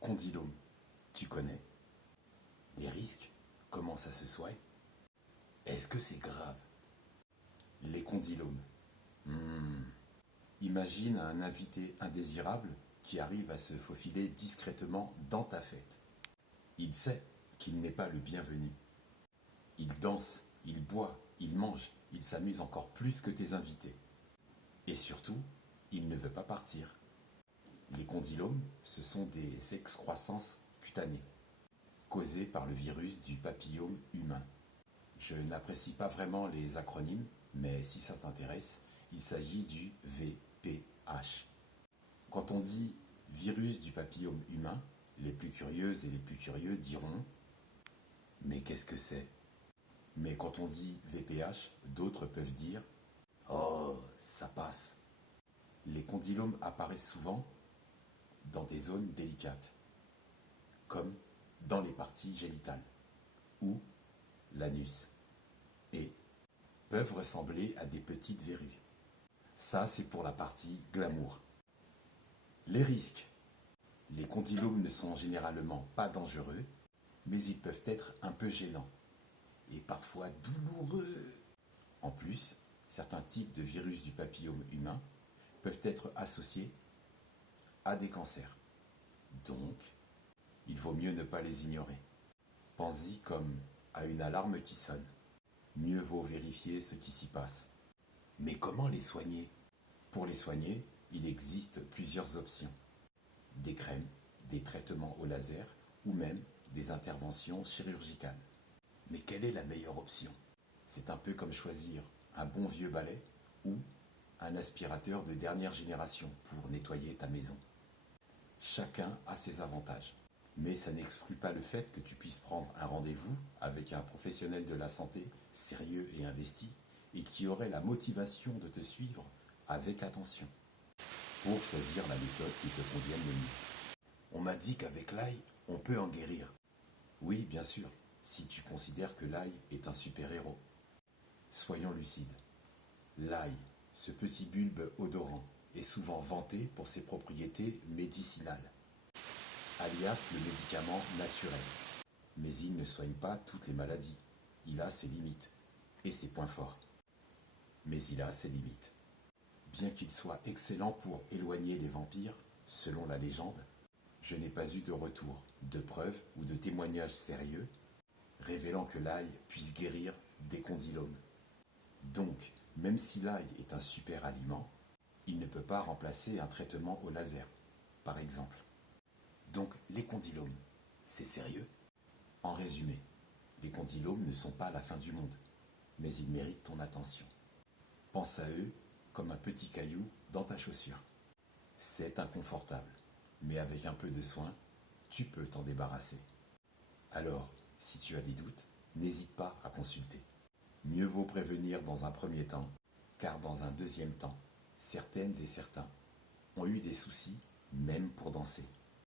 Condylome, tu connais? Les risques? Comment ça se soigne? Est-ce que c'est grave? Les condylomes. Imagine un invité indésirable qui arrive à se faufiler discrètement dans ta fête. Il sait qu'il n'est pas le bienvenu. Il danse, il boit, il mange, il s'amuse encore plus que tes invités. Et surtout, il ne veut pas partir. Les condylomes, ce sont des excroissances cutanées, causées par le virus du papillome humain. Je n'apprécie pas vraiment les acronymes, mais si ça t'intéresse, il s'agit du VPH. Quand on dit virus du papillome humain, les plus curieuses et les plus curieux diront « Mais qu'est-ce que c'est ?» Mais quand on dit VPH, d'autres peuvent dire « Oh, ça passe !» Les condylomes apparaissent souvent dans des zones délicates, comme dans les parties génitales ou l'anus, et peuvent ressembler à des petites verrues. Ça, c'est pour la partie glamour. Les risques. Les condylomes ne sont généralement pas dangereux, mais ils peuvent être un peu gênants et parfois douloureux. En plus, certains types de virus du papillome humain peuvent être associés à des cancers. Donc, il vaut mieux ne pas les ignorer. Pense-y comme à une alarme qui sonne. Mieux vaut vérifier ce qui s'y passe. Mais comment les soigner? Pour les soigner, il existe plusieurs options. Des crèmes, des traitements au laser ou même des interventions chirurgicales. Mais quelle est la meilleure option? C'est un peu comme choisir un bon vieux balai ou un aspirateur de dernière génération pour nettoyer ta maison. Chacun a ses avantages, mais ça n'exclut pas le fait que tu puisses prendre un rendez-vous avec un professionnel de la santé sérieux et investi et qui aurait la motivation de te suivre avec attention pour choisir la méthode qui te convienne le mieux. On m'a dit qu'avec l'ail, on peut en guérir. Oui, bien sûr, si tu considères que l'ail est un super-héros. Soyons lucides. L'ail, ce petit bulbe odorant, est souvent vanté pour ses propriétés médicinales, alias le médicament naturel. Mais il ne soigne pas toutes les maladies. Il a ses limites et ses points forts. Mais il a ses limites. Bien qu'il soit excellent pour éloigner les vampires, selon la légende, je n'ai pas eu de retour, de preuves ou de témoignages sérieux révélant que l'ail puisse guérir des condylomes. Donc, même si l'ail est un super aliment, il ne peut pas remplacer un traitement au laser, par exemple. Donc, les condylomes, c'est sérieux? En résumé, les condylomes ne sont pas la fin du monde, mais ils méritent ton attention. Pense à eux comme un petit caillou dans ta chaussure. C'est inconfortable, mais avec un peu de soin, tu peux t'en débarrasser. Alors, si tu as des doutes, n'hésite pas à consulter. Mieux vaut prévenir dans un premier temps, car dans un deuxième temps, certaines et certains ont eu des soucis même pour danser.